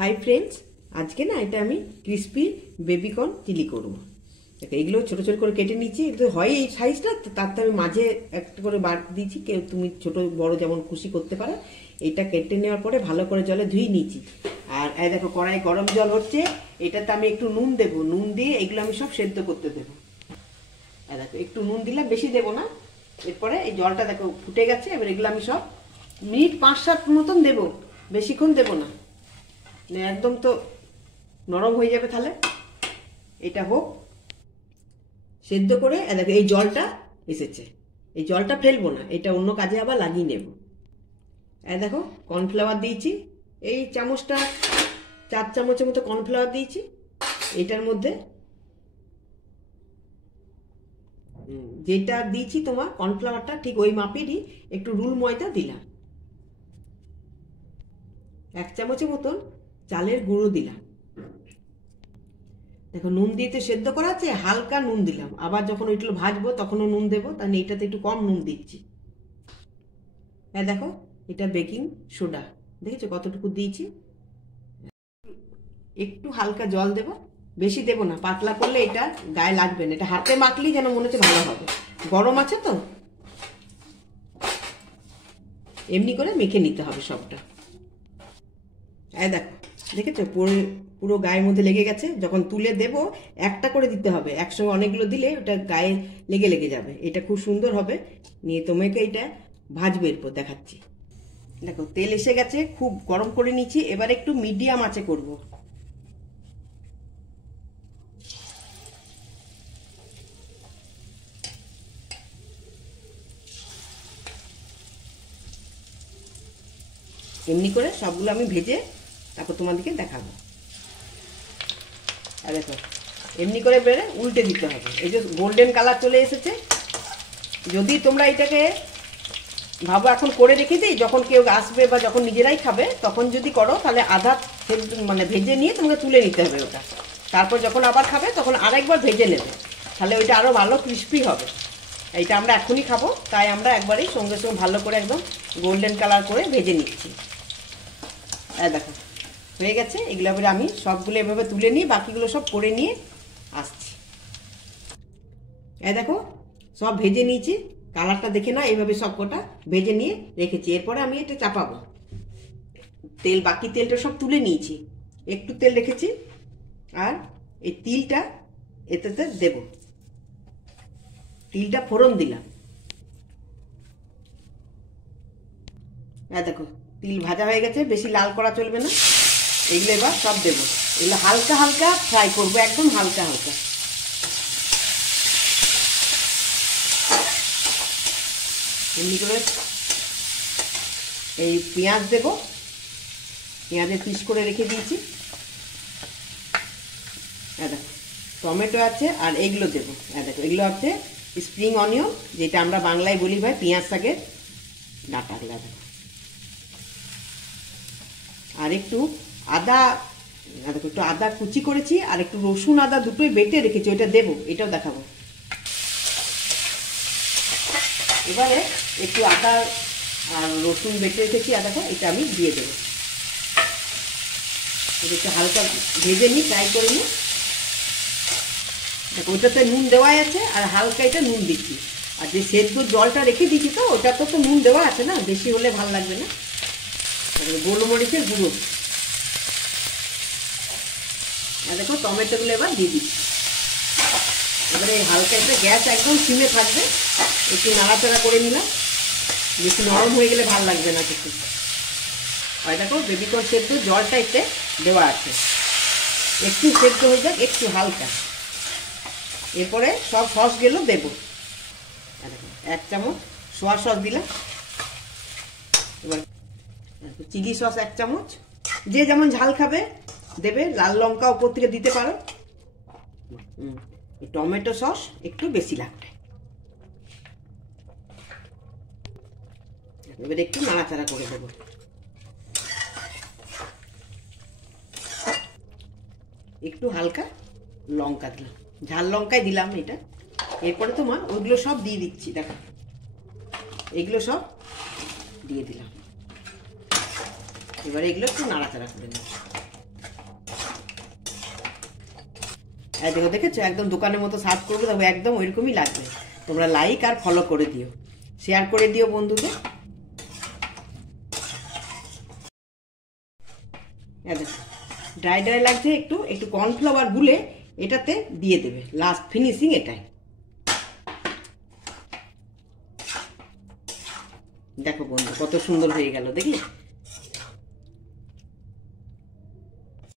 Hi friends, আজকে না এটা আমি ক্রিস্পি বেবিকর্ন চিলি করব। দেখো এগুলো ছোট ছোট করে কেটে নিচ্ছি। এটা হয় এই সাইজটা, তাতে আমি মাঝে একটা করে বার দিয়েছি, কেউ তুমি ছোট বড় যেমন খুশি করতে পারো। এটা কেটে নেওয়ার পরে ভালো করে জলে ধুয়ে নিচ্ছি। আর এই দেখো কড়াই গরম জল হচ্ছে, এটাতে আমি একটু নুন দেবো। নুন দিয়ে এগুলো আমি সব সেদ্ধ করতে দেবো। এই দেখো একটু নুন দিলাম, বেশি দেবো না। এরপরে এই জলটা দেখো ফুটে গেছে। এবার এগুলো আমি সব মিনিট 5-7 মতন দেবো, বেশিক্ষণ দেবো না, একদম তো নরম হয়ে যাবে। তাহলে এটা হোক সেদ্ধ করে। দেখো এই জলটা এসেছে, এই জলটা ফেলবো না, এটা অন্য কাজে আবার লাগিয়ে নেব। দেখো কর্নফ্লাওয়ার দিয়েছি, এই চামচটা 4 চামচের মতো কর্নফ্লাওয়ার দিয়েছি। এটার মধ্যে যেটা দিয়েছি তোমার কর্নফ্লাওয়ারটা ঠিক ওই মাপেরই একটু রুল ময়দা দিলাম। 1 চামচের মতন চালের গুঁড়ো দিলাম। দেখো নুন দিয়ে তো সেদ্ধ করা আছে, হালকা নুন দিলাম। আবার যখন ওইগুলো ভাজবো তখনও নুন দেবো, তাহলে এটাতে একটু কম নুন দিচ্ছি। দেখো এটা বেকিং সোডা, দেখেছো কতটুকু দিয়েছি। একটু হালকা জল দেব, বেশি দেবো না, পাতলা করলে এটা গায়ে লাগবে না। এটা হাতে মাখলেই যেন মনে হচ্ছে ভালো হবে। গরম আছে তো, এমনি করে মেখে নিতে হবে সবটা। দেখো দেখেছো পুরো গায়ের মধ্যে লেগে গেছে। যখন তুলে দেব একটা করে দিতে হবে, একসঙ্গে অনেকগুলো দিলে ওটা গায়ে লেগে লেগে যাবে। এটা খুব সুন্দর হবে। নিয়ে তোমাকে এটা ভাজবে, এরপর দেখাচ্ছি। দেখো তেল এসে গেছে, খুব গরম করে নিচ্ছি। এবার একটু মিডিয়াম আঁচে করব। এমনি করে সবগুলো আমি ভেজে তারপর তোমাদেরকে দেখাবো। দেখো এমনি করে বেড়ে উল্টে দিতে হবে। এই যে গোল্ডেন কালার চলে এসেছে। যদি তোমরা এটাকে ভাবো এখন করে রেখে দিই, যখন কেউ আসবে বা যখন নিজেরাই খাবে তখন যদি করো, তাহলে আধা মানে ভেজে নিয়ে তোমাকে তুলে নিতে হবে ওটা। তারপর যখন আবার খাবে তখন আরেকবার ভেজে নেবে, তাহলে ওইটা আরও ভালো ক্রিস্পি হবে। এইটা আমরা এখনই খাবো, তাই আমরা একবারেই সঙ্গে সঙ্গে ভালো করে একদম গোল্ডেন কালার করে ভেজে নিচ্ছি। দেখো হয়ে গেছে। এগুলো এবারে আমি সবগুলো এভাবে তুলে নিই, বাকিগুলো সব করে নিয়ে আসছি। দেখো সব ভেজে নিয়েছি, কালারটা দেখে না, এইভাবে সব কটা ভেজে নিয়ে রেখেছি। এরপরে আমি এটা চাপাবো। তেল, বাকি তেলটা সব তুলে নিয়েছি, একটু তেল রেখেছি। আর এই তিলটা এটাতে দেব, তিলটা ফোড়ন দিলাম। দেখো তিল ভাজা হয়ে গেছে, বেশি লাল করা চলবে না। এগুলো এবার সব দেবো। এগুলো হালকা হালকা ফ্রাই করবো, একদম হালকা হালকা। এমনি করে এই পেঁয়াজ দেব, পেঁয়াজের পিস করে রেখে দিয়েছি। দেখো টমেটো আছে, আর এগুলো দেবো। দেখো এগুলো হচ্ছে স্প্রিং অনিয়ন, যেটা আমরা বাংলায় বলি ভাই পেঁয়াজ শাকের ডাঁটা। দেখো আর একটু আদা, দেখো একটু আদা কুচি করেছি, আর একটু রসুন আদা দুটোই বেটে রেখেছি, ওইটা দেবো, এটাও দেখাবো। এবারে একটু আদা আর রসুন বেটে রেখেছি, দেখো এটা আমি দিয়ে দেবো। এটা একটু হালকা ভেজে নিই, ফ্রাই করে নিই। দেখো ওইটাতে নুন দেওয়াই আছে, আর হালকা এটা নুন দিচ্ছি। আর যে সেদ্ধ জলটা রেখে দিচ্ছি তো ওটাতে তো নুন দেওয়া আছে না, বেশি হলে ভালো লাগবে না। গোলমরিচের গুঁড়ো। দেখো টমেটোগুলো এবার দিয়ে দিচ্ছি। এবারে হালকা একটা গ্যাস একদম সিমে থাকবে, একটু নাড়াচাড়া করে নিলাম। বেশি নরম হয়ে গেলে ভালো লাগবে না কিছু। আর দেখো বেবিকর্ন সেদ্ধ জলটা এতে দেওয়া আছে, একটু সেদ্ধ হয়ে যাক, একটু হালকা। এরপরে সব সসগুলো দেবো। 1 চামচ সোয়া সস দিলাম। এবার চিলি সস 1 চামচ, যে যেমন ঝাল খাবে দেবে। লাল লঙ্কা উপর থেকে দিতে পারো। টমেটো সস একটু বেশি লাগবে। এবার একটু নাড়াচাড়া করে দেবো। একটু হালকা লঙ্কা দিলাম, ঝাল লঙ্কাই দিলাম এটা। এরপরে তোমার ওইগুলো সব দিয়ে দিচ্ছি। দেখো এগুলো সব দিয়ে দিলাম। এবারে এগুলো একটু নাড়াচাড়া করে নেব। দেখো দেখেছো, একদম দোকানের মতো সার্ভ করবো, তবে একদম ওইরকমই লাগবে। তোমরা লাইক আর ফলো করে দিও, শেয়ার করে দিও বন্ধুদের। ড্রাই ড্রাই লাগছে, একটু একটু কর্নফ্লাওয়ার গুলে এটাতে দিয়ে দেবে, লাস্ট ফিনিশিং এটাই। দেখো বন্ধু কত সুন্দর হয়ে গেল, দেখি